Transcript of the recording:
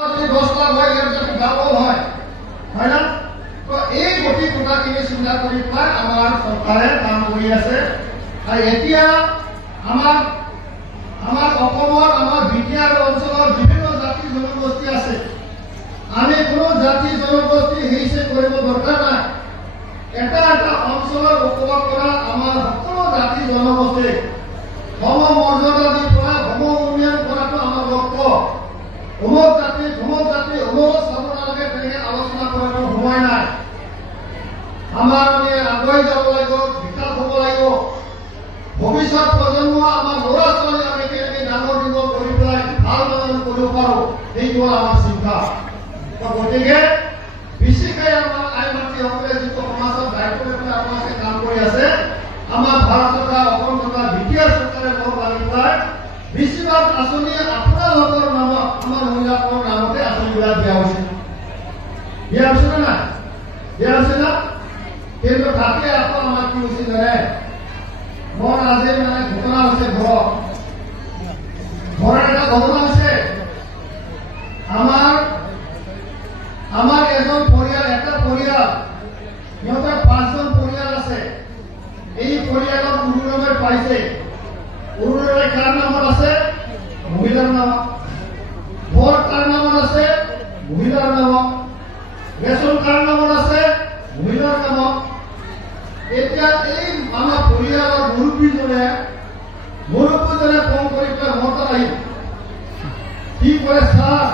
10 লাখ হয় ইয়াৰ যদি গাঁও হয় হয় না তো এই গতি কথাখিনি চিন্তা কৰি পাই আমাৰ চৰকাৰে কাম কৰি আছে আৰু এতিয়া আমাৰ অসমৰ আমাৰ বিটিআৰ অঞ্চলৰ বিভিন্ন জাতি জনগোষ্ঠী আছে আমি কোনো জাতি জনগোষ্ঠী হিংসা কৰিব দৰকাৰ নাই এটা অঞ্চলৰ বসবাস কৰা আমাৰ সকলো জাতি জনগোষ্ঠী সম মৰ্যাদা দি পৰা সম উন্নয়ন কৰাটো আমাৰ লক্ষ্য অমুক জাতি অমুক চাব নালাগে তেনেকে আলোচনা কৰাটো সময় নাই আমাৰ আগুৱাই যাব লাগিব বিকাশ হ'ব লাগিব ভৱিষ্যত প্ৰজন্ম আমাৰ ল'ৰা ছোৱালী আমি কেনেকে ডাঙৰ দীঘল কৰি পেলাই ভাল মানুহ কৰিব পাৰোঁ সেইটো আমাৰ চিন্তা গতিকে বেছিকৈ আমাৰ আই মাতৃসকলে যিটো সমাজত দায়িত্ব লৈ পেলাই আপোনালোকে কাম কৰি আছে আমাৰ ভাৰত চৰকাৰ অসম চৰকাৰ বিটিআৰ চৰকাৰে লগ লাগি পেলাই বেছিভাগ আঁচনি আপোনালোকৰ নামত আমাৰ মহিলাসকলৰ নামতে আঁচনিবিলাক দিয়া হৈছে নে নাই দিয়া হৈছে না কিন্তু তাতে আকৌ আমাৰ কি হৈছে জানে মোৰ আজি ঘটনা হৈছে ঘৰৰ এটা ঘটনা হৈছে আমাৰ এজন পৰিয়াল এটা পৰিয়াল সিহঁতৰ 5জন পৰিয়াল আছে এই পৰিয়ালত অৰুণোদয় পাইছে অৰুণোদয় কাৰ নামত আছে মহিলাৰ নামত ভোট কাৰ নামত আছে মহিলাৰ নামত ৰেচন কাৰ নামত আছে মহিলাৰ নামত এতিয়া এই আমাৰ পৰিয়ালৰ মুৰব্বীজনে ফোন কৰি পেলাই মনত আহিল কি কৰে ছাৰ